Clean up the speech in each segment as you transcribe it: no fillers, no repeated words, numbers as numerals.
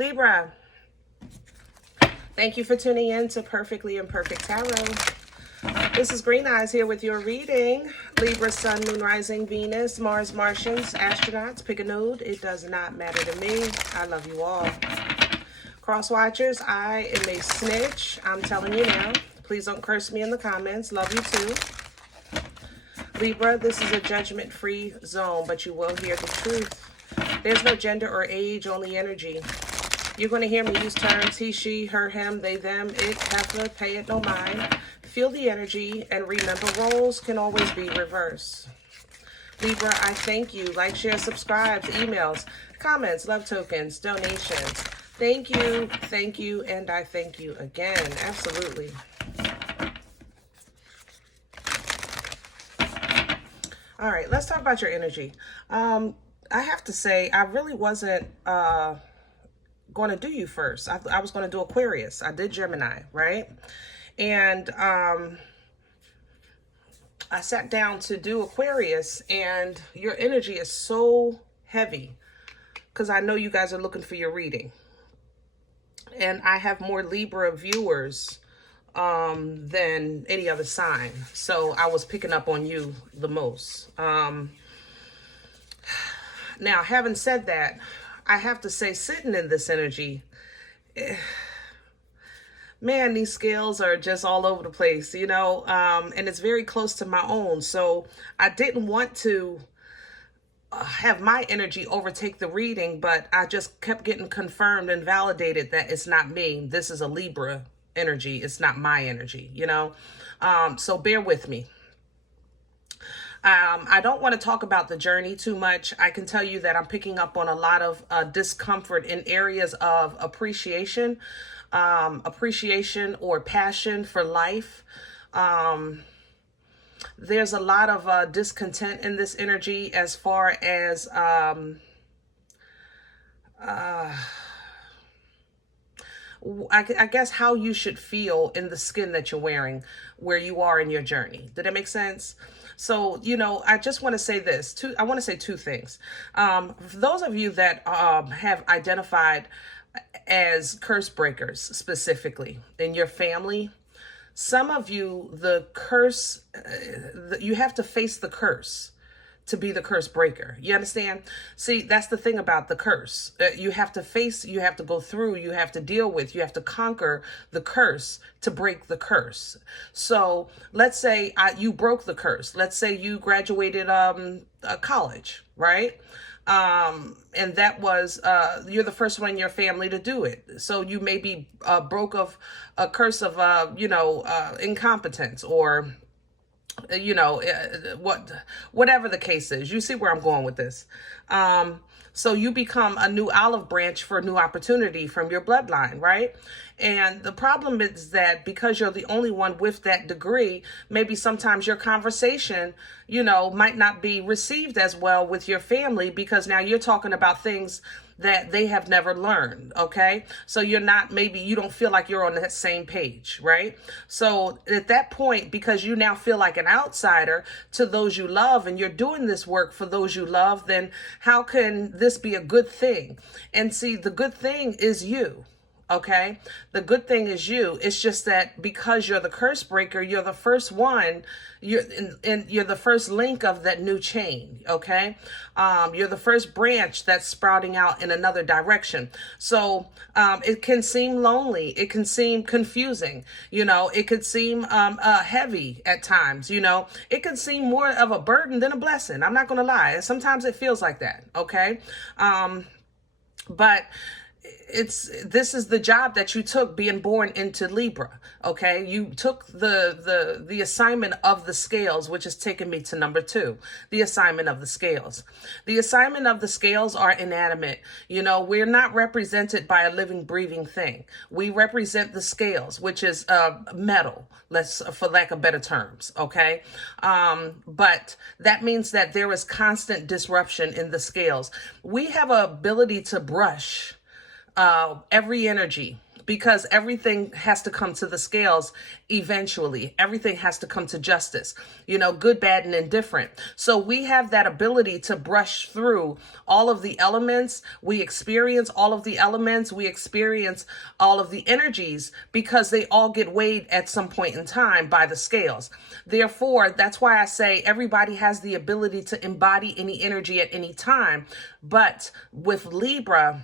Libra, thank you for tuning in to Perfectly Imperfect Tarot. This is Green Eyes here with your reading. Libra, Sun, Moon, Rising, Venus, Mars, Martians, astronauts, pick a node. It does not matter to me. I love you all. Cross watchers, I am a snitch. I'm telling you now. Please don't curse me in the comments. Love you too. Libra, this is a judgment-free zone, but you will hear the truth. There's no gender or age, only energy. You're going to hear me use terms he, she, her, him, they, them, it, heifer, pay it, no mind. Feel the energy, and remember, roles can always be reversed. Libra, I thank you. Like, share, subscribe, emails, comments, love tokens, donations. Thank you, and I thank you again. Absolutely. All right, let's talk about your energy. I have to say, I really wasn't going to do you first. I was going to do Aquarius. I did Gemini, right? And I sat down to do Aquarius, and your energy is so heavy because I know you guys are looking for your reading. And I have more Libra viewers than any other sign. So I was picking up on you the most. Now, having said that, I have to say, sitting in this energy, man, these scales are just all over the place, you know, and it's very close to my own. So I didn't want to have my energy overtake the reading, but I just kept getting confirmed and validated that it's not me. This is a Libra energy. It's not my energy, you know, so bear with me. I don't want to talk about the journey too much. I can tell you that I'm picking up on a lot of discomfort in areas of appreciation or passion for life. There's a lot of discontent in this energy as far as I guess how you should feel in the skin that you're wearing, where you are in your journey. Did that make sense? So, you know, I just want to say this. I want to say two things. For those of you that have identified as curse breakers specifically in your family, some of you, the curse, you have to face the curse to be the curse breaker. You understand? See, that's the thing about the curse. You have to face, you have to go through, you have to deal with, you have to conquer the curse to break the curse. So let's say you broke the curse. Let's say you graduated college, right? And that was, you're the first one in your family to do it. So you may be broke of a curse of, incompetence or, you know, whatever the case is. You see where I'm going with this. So you become a new olive branch for a new opportunity from your bloodline, right? And the problem is that because you're the only one with that degree, maybe sometimes your conversation, you know, might not be received as well with your family because now you're talking about things that they have never learned, okay? So you're not, maybe you don't feel like you're on that same page, right? So at that point, because you now feel like an outsider to those you love and you're doing this work for those you love, then how can this be a good thing? And see, the good thing is you. Okay, the good thing is you. It's just that because you're the curse breaker, you're the first one. You're the first link of that new chain. Okay, you're the first branch that's sprouting out in another direction. So it can seem lonely. It can seem confusing. You know, it could seem heavy at times. You know, it could seem more of a burden than a blessing. I'm not going to lie. Sometimes it feels like that. Okay, but this is the job that you took being born into Libra. Okay, you took the assignment of the scales, which has taken me to number 2, the assignment of the scales. The assignment of the scales are inanimate. You know, we're not represented by a living, breathing thing. We represent the scales, which is metal, for lack of better terms. Okay, but that means that there is constant disruption in the scales. We have an ability to brush every energy because everything has to come to the scales eventually. Everything has to come to justice, good, bad, and indifferent. So we have that ability to brush through all of the elements. We experience all of the elements. We experience all of the energies because they all get weighed at some point in time by the scales. Therefore, that's why I say everybody has the ability to embody any energy at any time. But with Libra,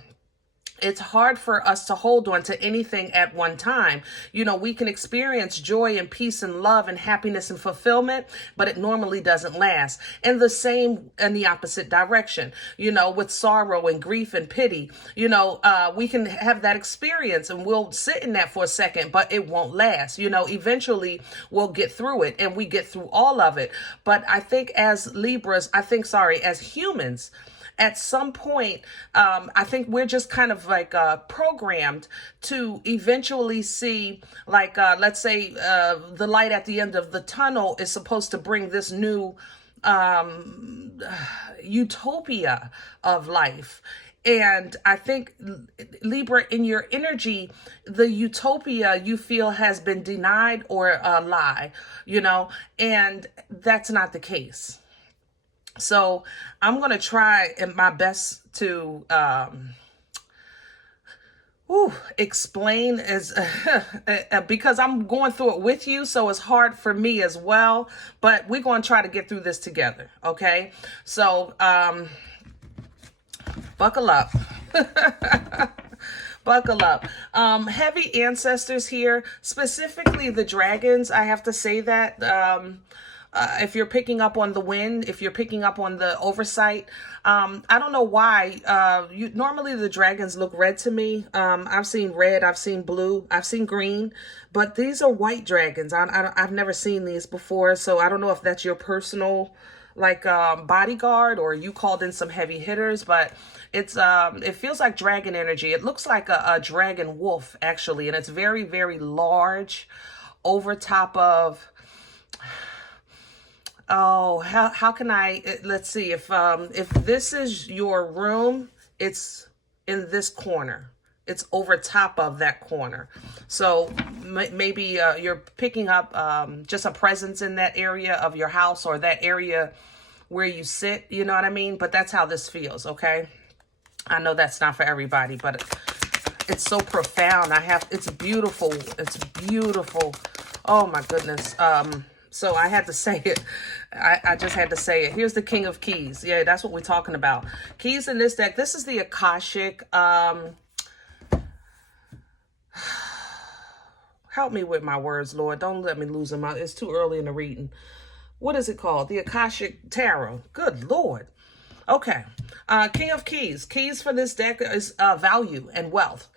it's hard for us to hold on to anything at one time. We can experience joy and peace and love and happiness and fulfillment, but it normally doesn't last. And the same in the opposite direction, with sorrow and grief and pity, we can have that experience and we'll sit in that for a second, but it won't last. Eventually we'll get through it, and we get through all of it. But I think as as humans, at some point, I think we're just kind of like programmed to eventually see, like, let's say the light at the end of the tunnel is supposed to bring this new utopia of life. And I think, Libra, in your energy, the utopia you feel has been denied or a lie, and that's not the case. So I'm going to try my best to explain as because I'm going through it with you, so it's hard for me as well, but we're going to try to get through this together. Okay. So buckle up. Buckle up. Heavy ancestors here, specifically the dragons. I have to say that if you're picking up on the wind, if you're picking up on the oversight, I don't know why. Normally the dragons look red to me. I've seen red, I've seen blue, I've seen green, but these are white dragons. I've never seen these before, so I don't know if that's your personal bodyguard or you called in some heavy hitters, but it feels like dragon energy. It looks like a dragon wolf actually, and it's very, very large over top of. Oh, how can let's see, if this is your room, it's in this corner. It's over top of that corner. So maybe you're picking up just a presence in that area of your house or that area where you sit, you know what I mean? But that's how this feels, okay? I know that's not for everybody, but it's so profound. It's beautiful. It's beautiful. Oh my goodness. So I had to say it. I just had to say it. Here's the King of Keys. Yeah, that's what we're talking about. Keys in this deck. This is the Akashic. Help me with my words, Lord. Don't let me lose them out. It's too early in the reading. What is it called? The Akashic Tarot. Good Lord. Okay. King of Keys. Keys for this deck is value and wealth.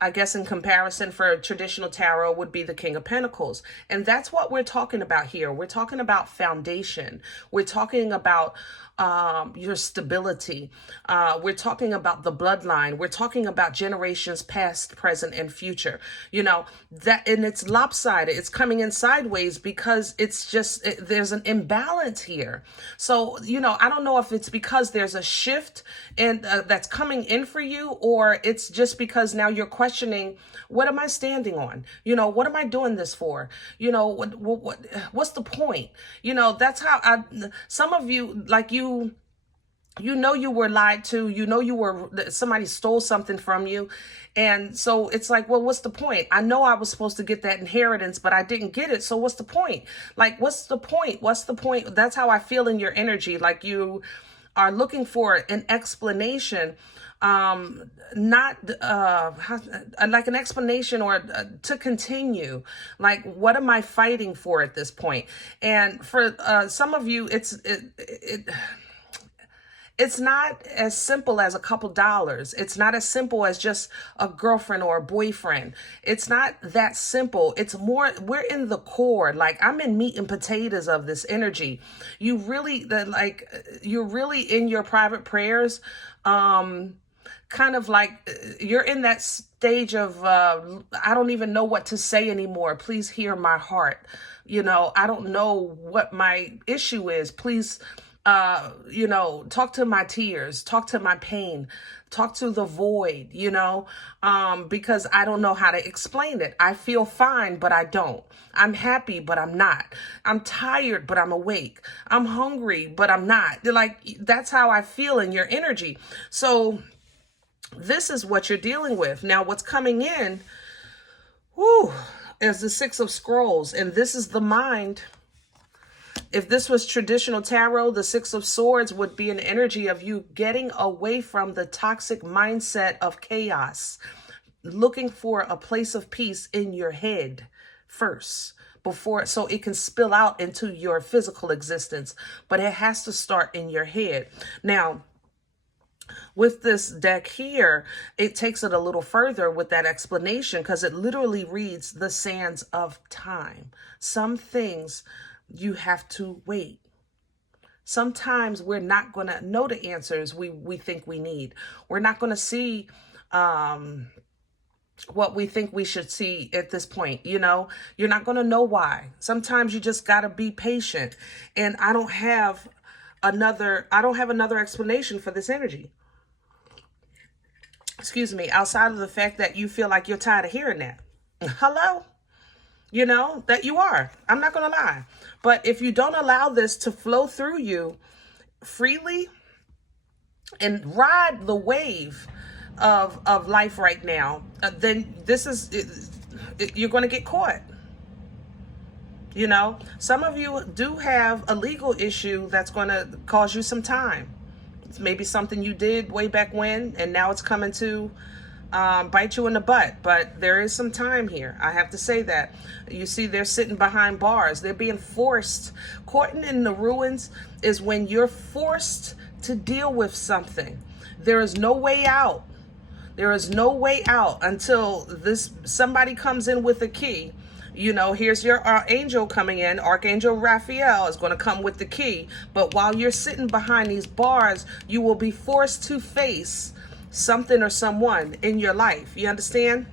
I guess in comparison for traditional tarot would be the King of Pentacles. And that's what we're talking about here. We're talking about foundation. We're talking about your stability. We're talking about the bloodline. We're talking about generations past, present, and future. And it's lopsided. It's coming in sideways because it's just, there's an imbalance here. So, I don't know if it's because there's a shift and that's coming in for you, or it's just because now you're questioning, what am I standing on? What am I doing this for? What's the point? That's how some of you, like you were lied to, somebody stole something from you. And so it's like, well, what's the point? I know I was supposed to get that inheritance, but I didn't get it. So what's the point? Like, what's the point? What's the point? That's how I feel in your energy. Like you are looking for an explanation, not like an explanation or to continue. Like, what am I fighting for at this point? And for some of you, it's not as simple as a couple dollars. It's not as simple as just a girlfriend or a boyfriend. It's not that simple. It's more, we're in the core. Like, I'm in meat and potatoes of this energy. You're really in your private prayers, kind of like you're in that stage of, I don't even know what to say anymore. Please hear my heart. I don't know what my issue is. Please you know, talk to my tears, talk to my pain, talk to the void, you know, because I don't know how to explain it. I feel fine, but I don't. I'm happy, but I'm not. I'm tired, but I'm awake. I'm hungry, but I'm not. Like, that's how I feel in your energy. So this is what you're dealing with. Now, what's coming in, whew, is the Six of Scrolls, and this is the mind. If this was traditional tarot, the Six of Swords would be an energy of you getting away from the toxic mindset of chaos, looking for a place of peace in your head first, before, so it can spill out into your physical existence. But it has to start in your head. Now, with this deck here, it takes it a little further with that explanation, because it literally reads the sands of time. Some things you have to wait. Sometimes we're not going to know the answers we think we need. We're not going to see what we think we should see at this point. You know, you're not going to know why. Sometimes you just got to be patient. And I don't have another explanation for this energy. Excuse me, outside of the fact that you feel like you're tired of hearing that. Hello? You know, that you are. I'm not going to lie. But if you don't allow this to flow through you freely and ride the wave of life right now, then this is, you're going to get caught. You know, some of you do have a legal issue that's going to cause you some time. It's maybe something you did way back when, and now it's coming to bite you in the butt. But there is some time here. I have to say that. You see, they're sitting behind bars. They're being forced. Caught in the ruins is when you're forced to deal with something. There is no way out. There is no way out until somebody comes in with a key. You know, here's your angel coming in. Archangel Raphael is going to come with the key. But while you're sitting behind these bars, you will be forced to face something or someone in your life. You understand?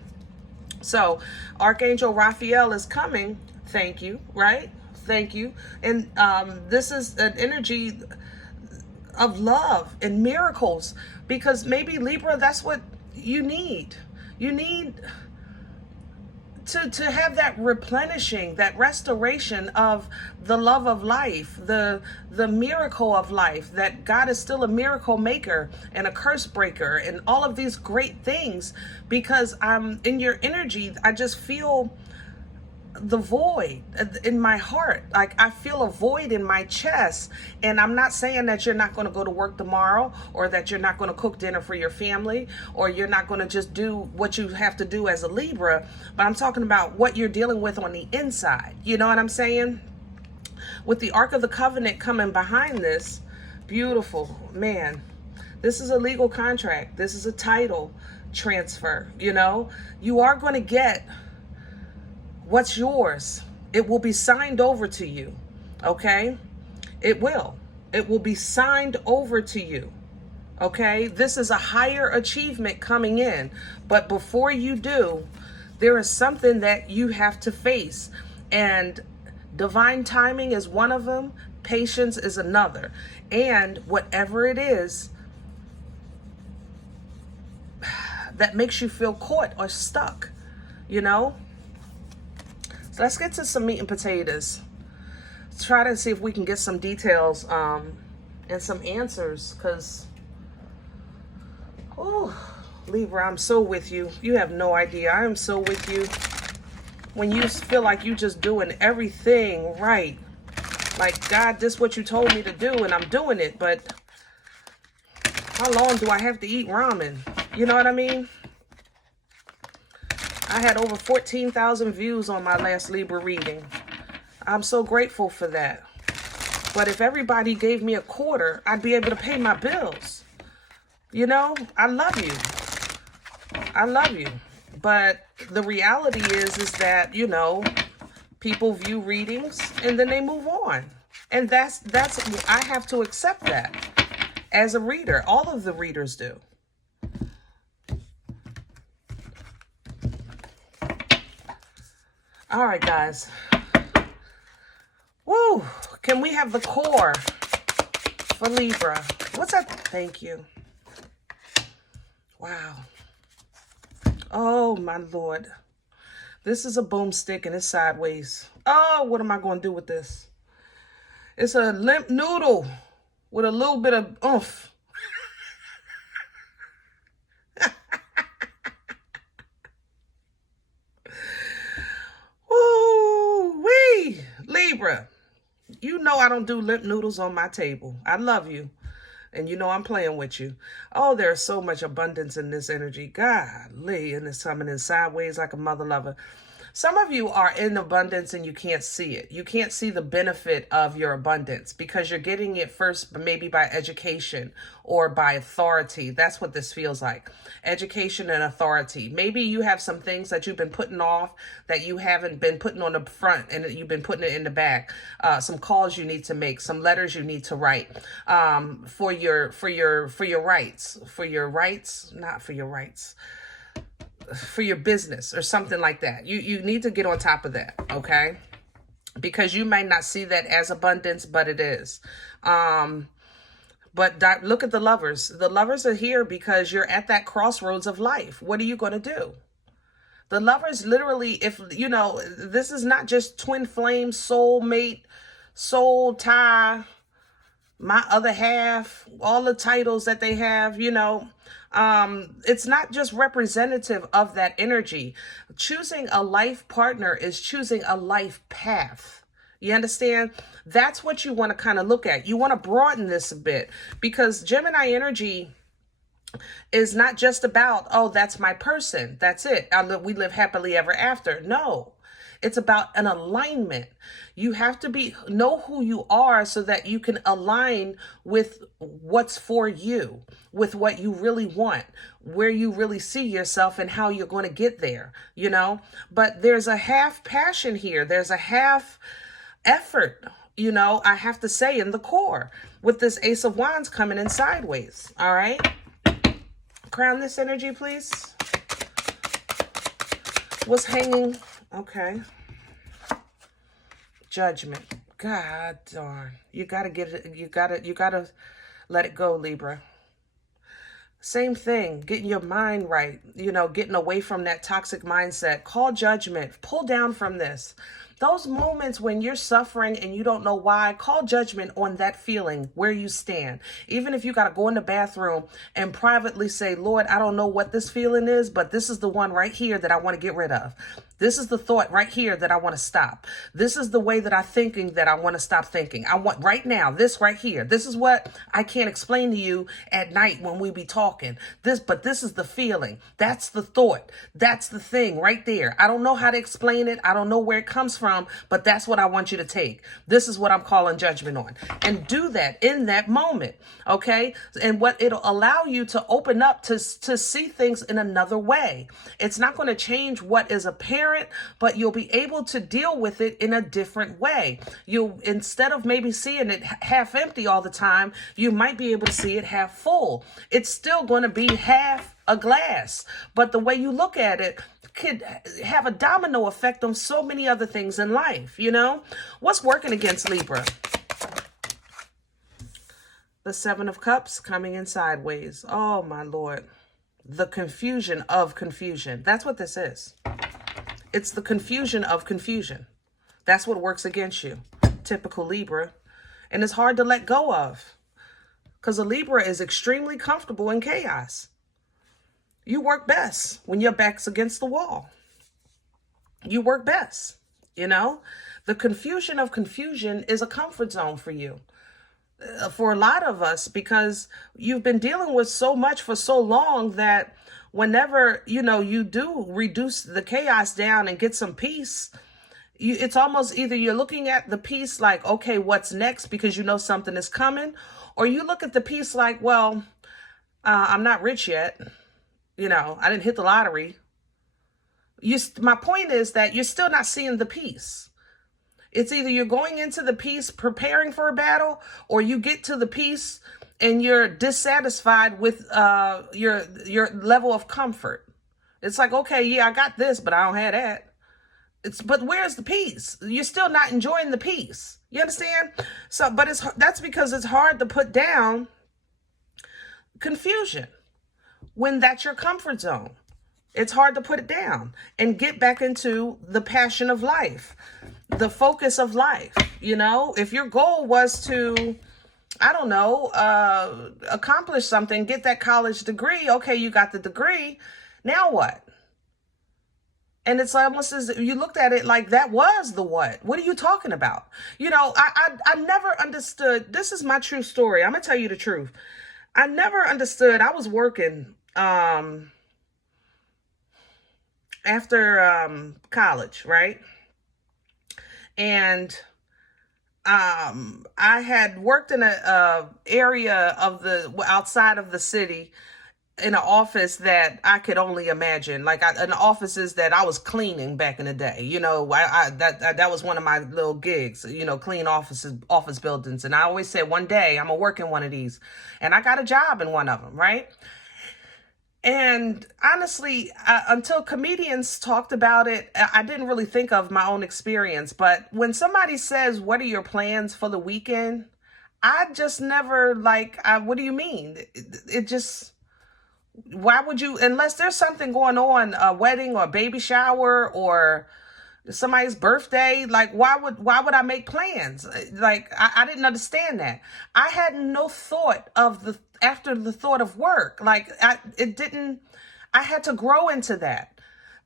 So Archangel Raphael is coming. Thank you. Right? Thank you. And this is an energy of love and miracles, because maybe, Libra, that's what you need. You need to have that replenishing, that restoration of the love of life, the miracle of life, that God is still a miracle maker and a curse breaker and all of these great things. Because in your energy, I just feel the void in my heart. Like, I feel a void in my chest. And I'm not saying that you're not going to go to work tomorrow, or that you're not going to cook dinner for your family, or you're not going to just do what you have to do as a Libra, but I'm talking about what you're dealing with on the inside. You know what I'm saying? With the Ark of the Covenant coming behind this, beautiful, man, this is a legal contract. This is a title transfer. You know, you are going to get what's yours. It will be signed over to you. Okay? It will be signed over to you. Okay? This is a higher achievement coming in. But before you do, there is something that you have to face. And divine timing is one of them. Patience is another. And whatever it is that makes you feel caught or stuck, you know? So let's get to some meat and potatoes. Let's try to see if we can get some details and some answers, because, oh, Libra, I'm so with you. You have no idea. I am so with you. When you feel like you just doing everything right. Like, God, this is what you told me to do, and I'm doing it. But how long do I have to eat ramen? You know what I mean? I had over 14,000 views on my last Libra reading. I'm so grateful for that. But if everybody gave me a quarter, I'd be able to pay my bills. You know, I love you. I love you. But the reality is that, you know, people view readings and then they move on. And that's I have to accept that as a reader. All of the readers do. All right, guys. Woo! Can we have the core? for Libra. What's that? Thank you. Wow. Oh, my Lord. This is a boomstick and it's sideways. Oh, what am I going to do with this? It's a limp noodle with a little bit of oomph. Ooh-wee. Libra, you know I don't do limp noodles on my table. I love you. And you know I'm playing with you. Oh, there's so much abundance in this energy. Golly, and it's coming in sideways like a mother lover. Some of you are in abundance and you can't see it. You can't see the benefit of your abundance because you're getting it first maybe by education or by authority. That's what this feels like. Education and authority. Maybe you have some things that you've been putting off that you haven't been putting on the front and you've been putting it in the back. Some calls you need to make, some letters you need to write for your rights, not for your rights. For your business or something like that. You need to get on top of that, okay? Because you might not see that as abundance, but it is. But look at the lovers. The lovers are here because you're at that crossroads of life. What are you going to do? The lovers literally, if, you know, this is not just twin flame, soulmate, soul tie, my other half, all the titles that they have, you know, it's not just representative of that energy. Choosing a life partner is choosing a life path. You understand? That's what you want to kind of look at. You want to broaden this a bit because Gemini energy is not just about, oh, that's my person. That's it. We live happily ever after. No. It's about an alignment. You have to know who you are so that you can align with what's for you, with what you really want, where you really see yourself and how you're going to get there, you know? But there's a half passion here. There's a half effort, you know, I have to say in the core with this Ace of Wands coming in sideways. All right. Crown this energy, please. What's hanging? Okay. Judgment. God darn. You gotta get it. You gotta let it go, Libra. Same thing. Getting your mind right. You know, getting away from that toxic mindset. Call judgment. Pull down from this. Those moments when you're suffering and you don't know why, call judgment on that feeling, where you stand. Even if you got to go in the bathroom and privately say, Lord, I don't know what this feeling is, but this is the one right here that I want to get rid of. This is the thought right here that I want to stop. This is the way that I'm thinking that I want to stop thinking. I want right now, this right here. This is what I can't explain to you at night when we be talking. But this is the feeling. That's the thought. That's the thing right there. I don't know how to explain it. I don't know where it comes from, but that's what I want you to take. This is what I'm calling judgment on. And do that in that moment, okay? And what it'll allow you to open up to see things in another way. It's not going to change what is apparent, but you'll be able to deal with it in a different way. You'll, instead of maybe seeing it half empty all the time, you might be able to see it half full. It's still going to be half a glass, but the way you look at it could have a domino effect on so many other things in life, you know? What's working against Libra? The Seven of Cups coming in sideways. Oh, my Lord. The confusion of confusion. That's what this is. It's the confusion of confusion. That's what works against you. Typical Libra. And it's hard to let go of because a Libra is extremely comfortable in chaos. You work best when your back's against the wall. You work best, you know? The confusion of confusion is a comfort zone for you. For a lot of us, because you've been dealing with so much for so long that whenever, you know, you do reduce the chaos down and get some peace, it's almost either you're looking at the peace like, okay, what's next? Because you know something is coming. Or you look at the peace like, well, I'm not rich yet. You know, I didn't hit the lottery. My point is that you're still not seeing the peace. It's either you're going into the peace preparing for a battle, or you get to the peace and you're dissatisfied with your level of comfort. It's like, okay, yeah, I got this, but I don't have that. But where's the peace? You're still not enjoying the peace. You understand? So, but that's because it's hard to put down confusion when that's your comfort zone. It's hard to put it down and get back into the passion of life, the focus of life. You know, if your goal was to, I don't know, accomplish something, get that college degree. Okay, you got the degree. Now what? And it's almost as if you looked at it like that was the what. What are you talking about? You know, I never understood. This is my true story. I'm going to tell you the truth. I never understood. I was working after college, right? And I had worked in a area of the outside of the city in an office that I could only imagine, like in offices that I was cleaning back in the day. You know, that was one of my little gigs. You know, clean office buildings, and I always said one day I'm gonna work in one of these, and I got a job in one of them, right? And honestly, until comedians talked about it, I didn't really think of my own experience. But when somebody says, "What are your plans for the weekend?" I just never what do you mean? It just, why would you, unless there's something going on, a wedding or a baby shower or somebody's birthday, like why would I make plans? Like I didn't understand that. I had no thought of after the thought of work. Like I had to grow into that.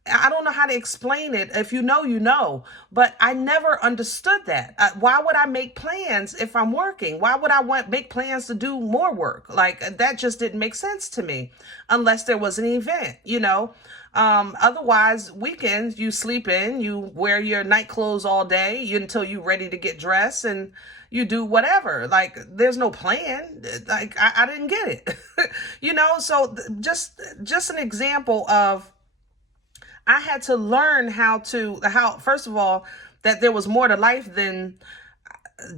I don't know how to explain it. If you know, you know. But I never understood that. Why would I make plans if I'm working? Why would I make plans to do more work? Like, that just didn't make sense to me unless there was an event, you know. Otherwise, weekends, you sleep in, you wear your night clothes all day until you're ready to get dressed, and you do whatever. Like, there's no plan. Like, I didn't get it. You know, so just an example of, I had to learn how, first of all, that there was more to life than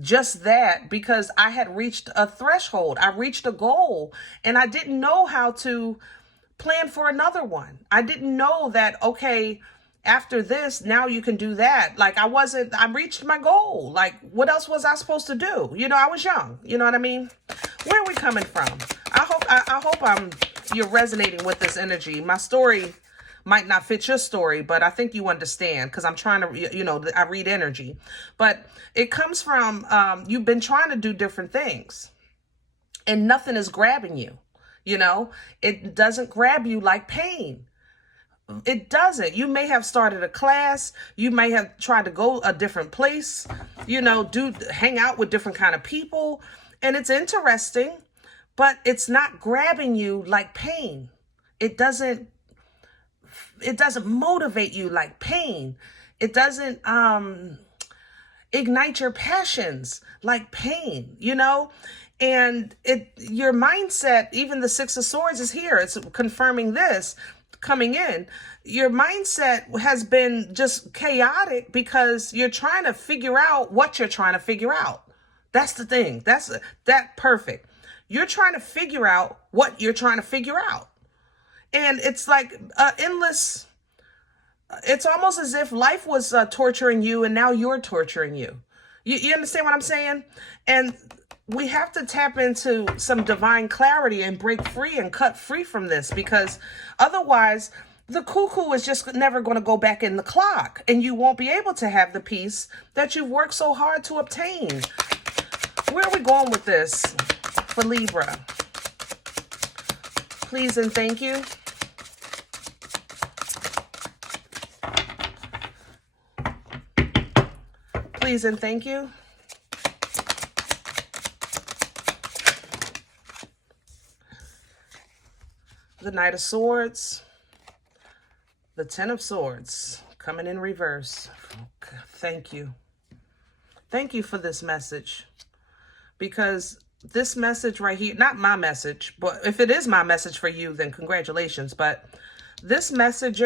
just that, because I had reached a threshold. I reached a goal, and I didn't know how to plan for another one. I didn't know that, okay, after this, now you can do that. Like, I reached my goal. Like, what else was I supposed to do? You know, I was young. You know what I mean? Where are we coming from? I hope you're resonating with this energy. My story might not fit your story, but I think you understand, because I'm trying to, you know, I read energy. But it comes from, you've been trying to do different things, and nothing is grabbing you, you know? It doesn't grab you like pain. It doesn't. You may have started a class, you may have tried to go a different place, you know, hang out with different kind of people, and it's interesting, but it's not grabbing you like pain. It doesn't motivate you like pain. It doesn't ignite your passions like pain, you know? And your mindset, even the Six of Swords is here. It's confirming this coming in. Your mindset has been just chaotic because you're trying to figure out what you're trying to figure out. That's the thing. That's perfect. You're trying to figure out what you're trying to figure out. And it's like endless. It's almost as if life was torturing you, and now you're torturing you. You understand what I'm saying? And we have to tap into some divine clarity and break free and cut free from this, because otherwise the cuckoo is just never going to go back in the clock, and you won't be able to have the peace that you've worked so hard to obtain. Where are we going with this for Libra? Please and thank you. Please and thank you. The Knight of Swords. The Ten of Swords coming in reverse. Thank you. Thank you for this message. Because this message right here, not my message, but if it is my message for you, then congratulations. But this message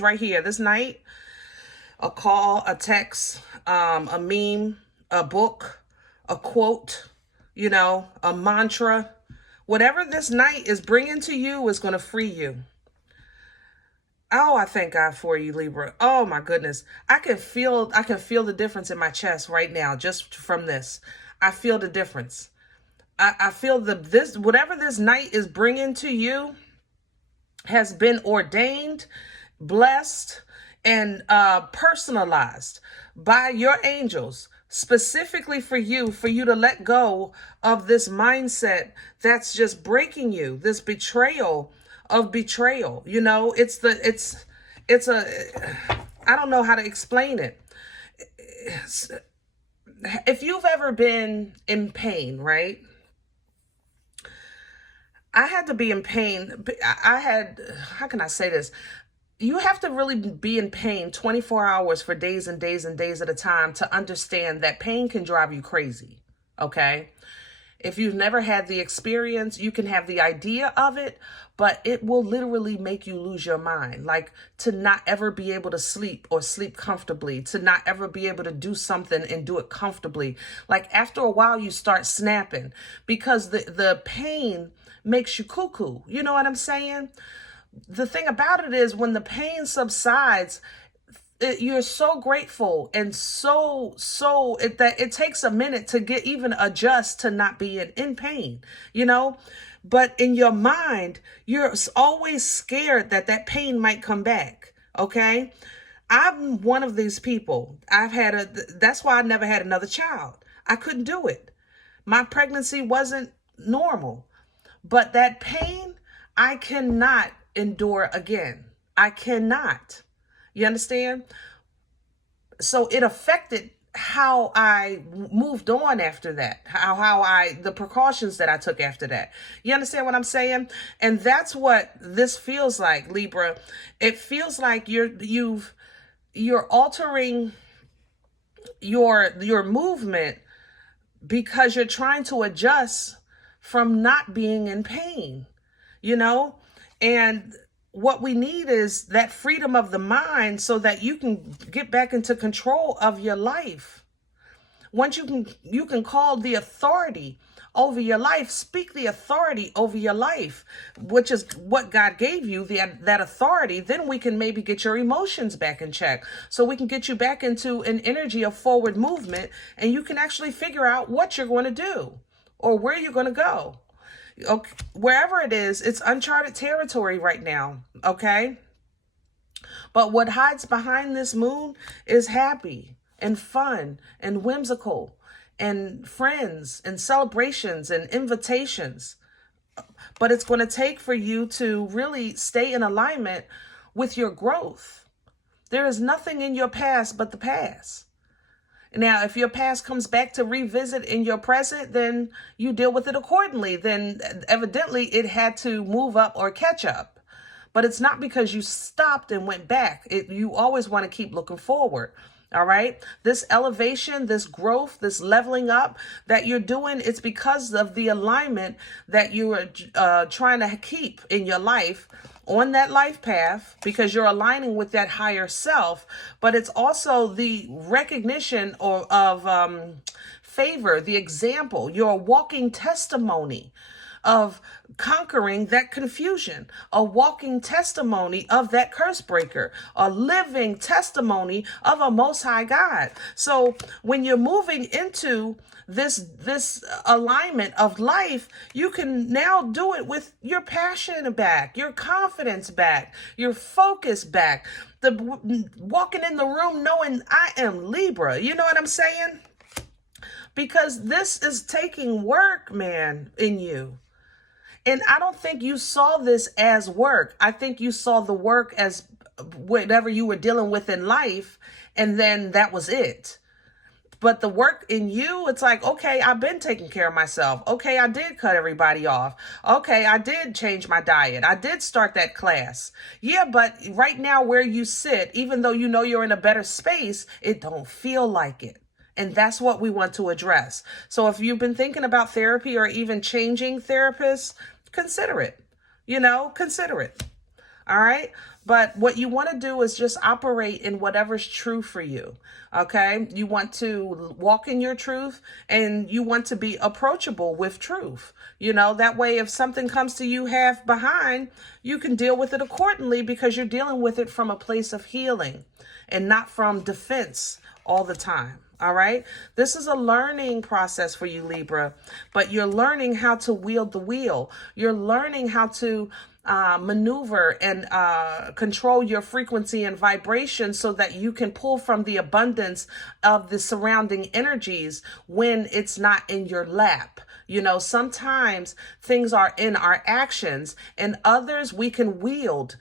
right here, this night, a call, a text, a meme, a book, a quote, you know, a mantra, whatever this night is bringing to you is going to free you. Oh, I thank God for you, Libra. Oh my goodness. I can feel the difference in my chest right now just from this. I feel the difference. I feel this whatever this night is bringing to you has been ordained, blessed, and personalized by your angels specifically for you to let go of this mindset that's just breaking you, this betrayal of betrayal. You know, it's a, I don't know how to explain it. If you've ever been in pain, right? I had to be in pain. I had, how can I say this? You have to really be in pain 24 hours for days and days and days at a time to understand that pain can drive you crazy. Okay? If you've never had the experience, you can have the idea of it, but it will literally make you lose your mind. Like to not ever be able to sleep or sleep comfortably, to not ever be able to do something and do it comfortably. Like after a while, you start snapping because the pain makes you cuckoo. You know what I'm saying? The thing about it is when the pain subsides, you're so grateful and that it takes a minute to get even adjust to not being in pain, you know? But in your mind, you're always scared that that pain might come back. Okay. I'm one of these people. That's why I never had another child. I couldn't do it. My pregnancy wasn't normal, but that pain, I cannot endure again. I cannot. You understand? So it affected how I moved on after that, the precautions that I took after that. You understand what I'm saying? And that's what this feels like, Libra. It feels like you're altering your movement because you're trying to adjust from not being in pain, you know? And what we need is that freedom of the mind so that you can get back into control of your life. Once you can call the authority over your life, speak the authority over your life, which is what God gave you, that authority, then we can maybe get your emotions back in check. So we can get you back into an energy of forward movement, and you can actually figure out what you're going to do or where you're going to go. Okay, wherever it is, it's uncharted territory right now, okay? But what hides behind this moon is happy and fun and whimsical and friends and celebrations and invitations. But it's going to take for you to really stay in alignment with your growth. There is nothing in your past but the past. Now, if your past comes back to revisit in your present, then you deal with it accordingly. Then evidently it had to move up or catch up. But it's not because you stopped and went back. You always want to keep looking forward. All right. This elevation, this growth, this leveling up that you're doing, it's because of the alignment that you are trying to keep in your life on that life path, because you're aligning with that higher self. But it's also the recognition of favor, the example, your walking testimony of conquering that confusion, a walking testimony of that curse breaker, a living testimony of a most high God. So when you're moving into this alignment of life, you can now do it with your passion back, your confidence back, your focus back, the walking in the room knowing I am Libra. You know what I'm saying? Because this is taking work, man, in you. And I don't think you saw this as work. I think you saw the work as whatever you were dealing with in life, and then that was it. But the work in you, it's like, okay, I've been taking care of myself. Okay, I did cut everybody off. Okay, I did change my diet. I did start that class. Yeah, but right now where you sit, even though you know you're in a better space, it don't feel like it. And that's what we want to address. So if you've been thinking about therapy or even changing therapists, consider it. Consider it. All right. But what you want to do is just operate in whatever's true for you. Okay. You want to walk in your truth, and you want to be approachable with truth. That way, if something comes to you half behind, you can deal with it accordingly, because you're dealing with it from a place of healing and not from defense all the time. All right. This is a learning process for you, Libra, but you're learning how to wield the wheel. You're learning how to maneuver and control your frequency and vibration, so that you can pull from the abundance of the surrounding energies when it's not in your lap. Sometimes things are in our actions, and others we can wield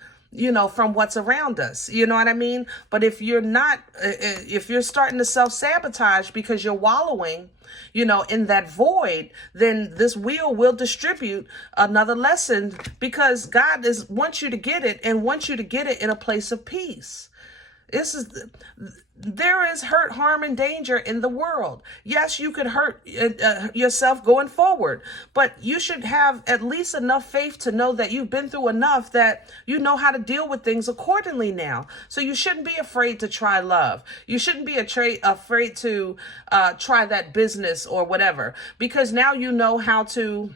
from what's around us. You know what I mean? But if you're not, if you're starting to self-sabotage because you're wallowing, in that void, then this wheel will distribute another lesson, because God wants you to get it, and wants you to get it in a place of peace. There is hurt, harm, and danger in the world. Yes, you could hurt yourself going forward, but you should have at least enough faith to know that you've been through enough that you know how to deal with things accordingly now. So you shouldn't be afraid to try love. You shouldn't be afraid to try that business or whatever, because now you know how to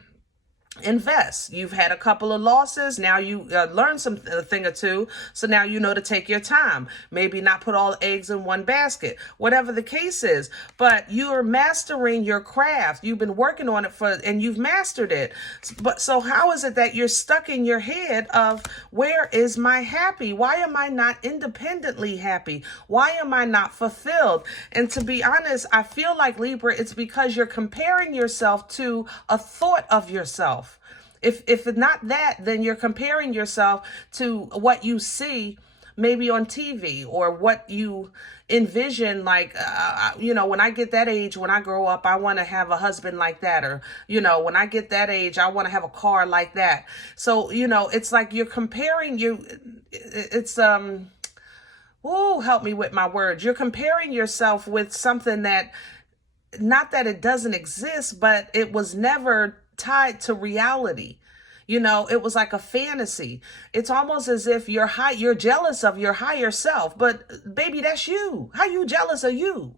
invest. You've had a couple of losses. Now you learned a thing or two. So now you know to take your time. Maybe not put all eggs in one basket, whatever the case is. But you are mastering your craft. You've been working on it and you've mastered it. But so how is it that you're stuck in your head of, where is my happy? Why am I not independently happy? Why am I not fulfilled? And to be honest, I feel like, Libra, it's because you're comparing yourself to a thought of yourself. If not that, then you're comparing yourself to what you see maybe on TV, or what you envision, like, when I get that age, when I grow up, I want to have a husband like that. Or, when I get that age, I want to have a car like that. So, it's like you're comparing help me with my words. You're comparing yourself with something that, not that it doesn't exist, but it was never tied to reality. It was like a fantasy. It's almost as if you're jealous of your higher self, but baby, that's you. How you jealous of you?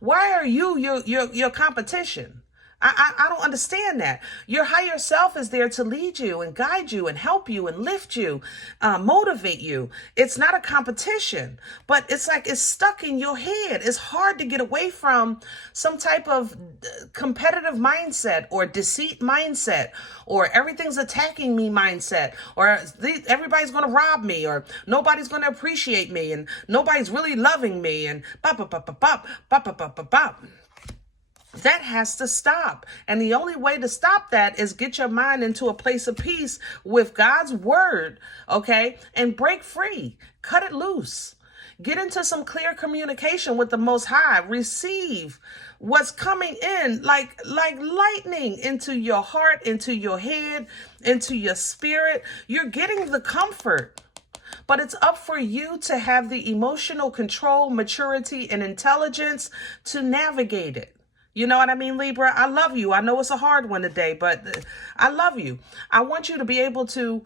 Why are you your competition? I don't understand that. Your higher self is there to lead you and guide you and help you and lift you, motivate you. It's not a competition, but it's like it's stuck in your head. It's hard to get away from some type of competitive mindset, or deceit mindset, or everything's attacking me mindset, or everybody's going to rob me, or nobody's going to appreciate me, and nobody's really loving me, and bop, bop, bop, bop, bop, bop, bop, bop, bop, bop. That has to stop. And the only way to stop that is get your mind into a place of peace with God's word, okay? And break free. Cut it loose. Get into some clear communication with the Most High. Receive what's coming in like lightning into your heart, into your head, into your spirit. You're getting the comfort. But it's up for you to have the emotional control, maturity, and intelligence to navigate it. You know what I mean, Libra? I love you. I know it's a hard one today, but I love you. I want you to be able to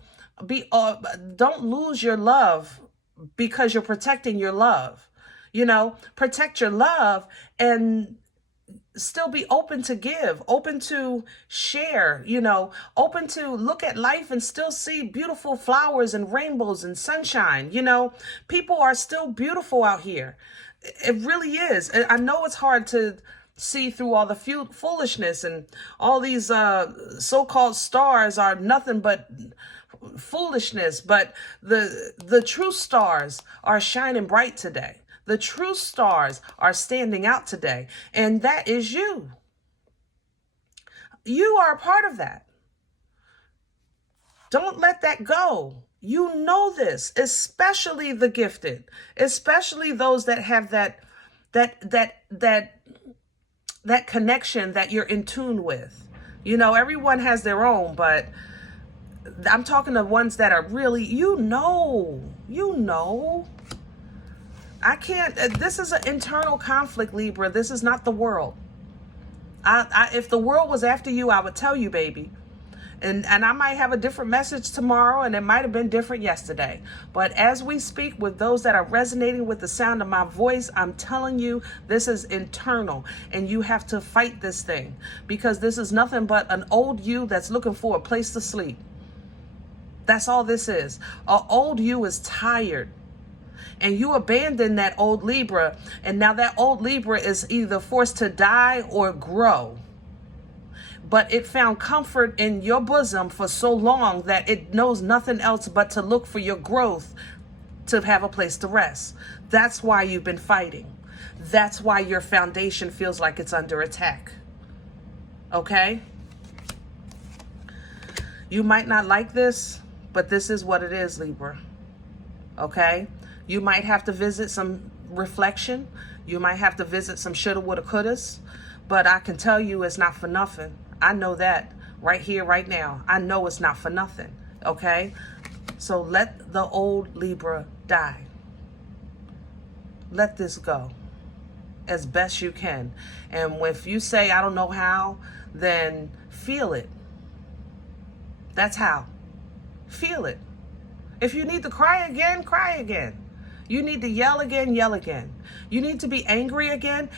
don't lose your love because you're protecting your love. Protect your love and still be open to give, open to share, open to look at life and still see beautiful flowers and rainbows and sunshine. People are still beautiful out here. It really is. I know it's hard to see through all the foolishness, and all these so-called stars are nothing but foolishness, but the true stars are shining bright today. The true stars are standing out today, and that is you. You are a part of that. Don't let that go. You know this, especially the gifted, especially those that have that connection that you're in tune with. Everyone has their own, but I'm talking to ones that are really, I can't, this is an internal conflict, Libra. This is not the world. If the world was after you, I would tell you, baby. And I might have a different message tomorrow, and it might have been different yesterday. But as we speak with those that are resonating with the sound of my voice, I'm telling you, this is internal, and you have to fight this thing, because this is nothing but an old you that's looking for a place to sleep. That's all this is. An old you is tired. And you abandon that old Libra, and now that old Libra is either forced to die or grow. But it found comfort in your bosom for so long that it knows nothing else but to look for your growth to have a place to rest. That's why you've been fighting. That's why your foundation feels like it's under attack. Okay? You might not like this, but this is what it is, Libra. Okay? You might have to visit some reflection. You might have to visit some shoulda, woulda, couldas. But I can tell you it's not for nothing. I know that right here, right now. I know it's not for nothing, okay? So let the old Libra die. Let this go as best you can. And if you say, I don't know how, then feel it. That's how. Feel it. If you need to cry again, cry again. You need to yell again, yell again. You need to be angry again,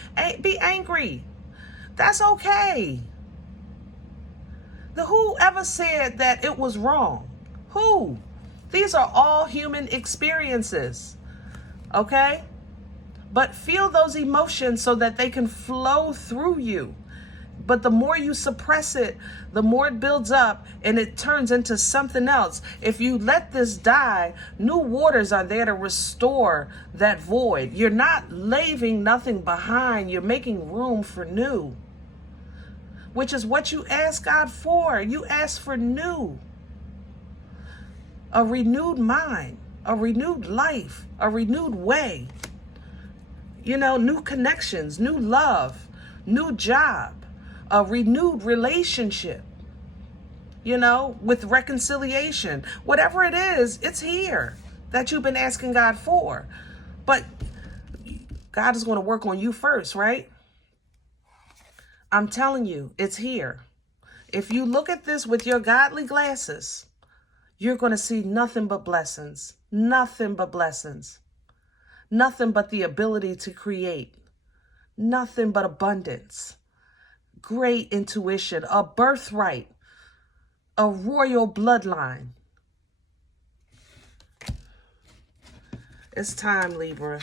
be angry. That's okay. Whoever said that it was wrong? Who? These are all human experiences, okay? But feel those emotions so that they can flow through you. But the more you suppress it, the more it builds up and it turns into something else. If you let this die, new waters are there to restore that void. You're not leaving nothing behind. You're making room for new, which is what you ask God for. You ask for new. A renewed mind, a renewed life, a renewed way. You know, new connections, new love, new job, a renewed relationship, you know, with reconciliation. Whatever it is, it's here that you've been asking God for. But God is going to work on you first, right? I'm telling you, it's here. If you look at this with your godly glasses, you're going to see nothing but blessings, nothing but blessings, nothing but the ability to create, nothing but abundance, great intuition, a birthright, a royal bloodline. It's time, Libra.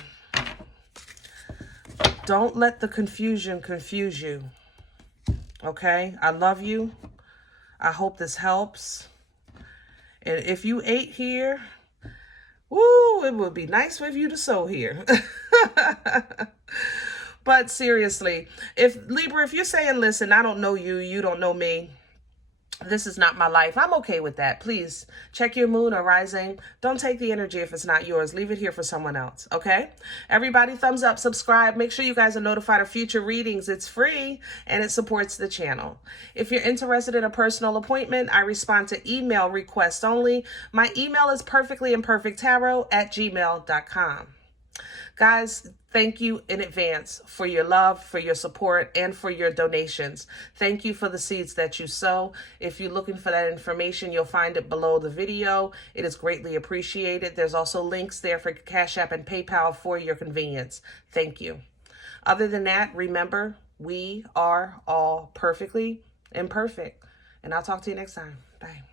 Don't let the confusion confuse you. Okay? I love you. I hope this helps. And if you ate here, woo, it would be nice for you to sow here. But seriously, Libra, if you're saying, listen, I don't know you, you don't know me, this is not my life, I'm okay with that. Please check your moon or rising. Don't take the energy if it's not yours. Leave it here for someone else, okay? Everybody, thumbs up, subscribe. Make sure you guys are notified of future readings. It's free and it supports the channel. If you're interested in a personal appointment, I respond to email requests only. My email is perfectlyimperfecttarot@gmail.com. Guys, thank you in advance for your love, for your support, and for your donations. Thank you for the seeds that you sow. If you're looking for that information, you'll find it below the video. It is greatly appreciated. There's also links there for CashApp and PayPal for your convenience. Thank you. Other than that, remember, we are all perfectly imperfect. And I'll talk to you next time. Bye.